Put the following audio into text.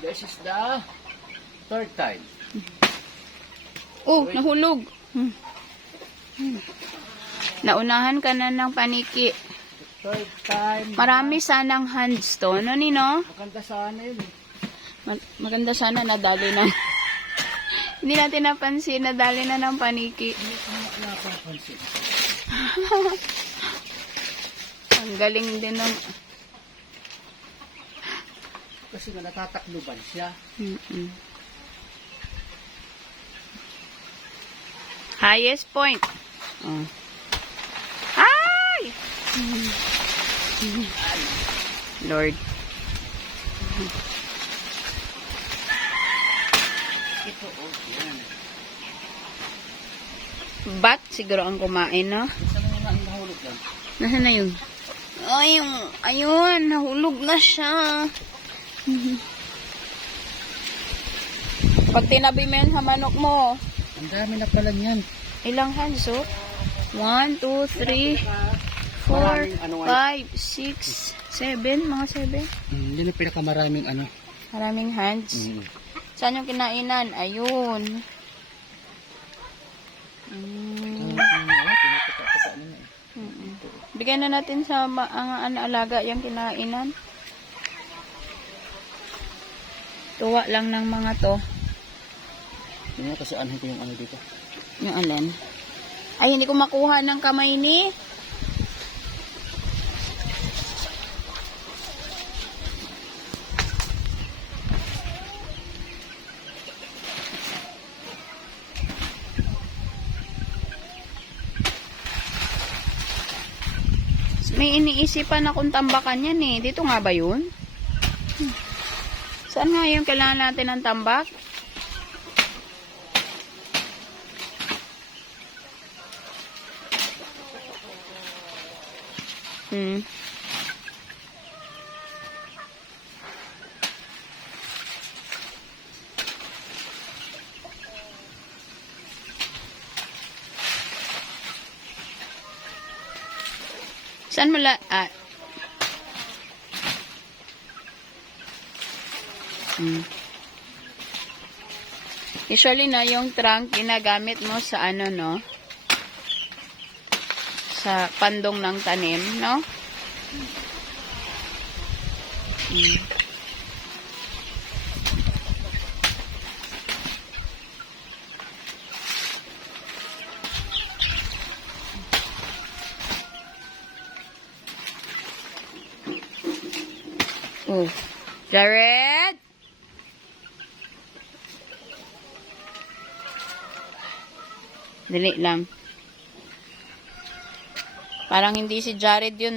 This is the third time. Oh, nahulog. Naunahan ka na ng paniki. Third time. Marami sanang hands to. Ano nino? Maganda sana yun eh. Maganda sana nadali na. Hindi natin napansin, nadali na ng paniki. Hindi ko napapansin. Ang galing din ng... Kasi nga natatakluban siya. Highest point. Oh. Ay! Lord. Ito, oh, yan. Bat siguro ang kumain, no? Isa na nga ang nahulog lang. Nasaan na yun? Ayun, nahulog na siya. Pag tinabi mo yan sa manok mo, Ang dami na pala niyan. ilang hands, oh? 1, 2, 3, 4, 5, 6, 7, mga 7. Yan ang pinakamaraming ano. Maraming hands. Saan yung kinainan? Ayun. Bigyan na natin sa ang alaga yung kinainan. Tuwa lang ng mga to. Yan kasi anhin ko yung ano dito. Yung alin? Ay, hindi ko makuha ng kamay ni. May iniisipan akong tambakan yan eh. Dito nga ba yun? Saan nga yung kailangan natin ng tambak? Saan mo Usually, no, yung trunk ginagamit mo sa ano, no? Sa pandong ng tanim, no? Oh, Jared! Dali lang. Parang hindi si Jared yun, ha?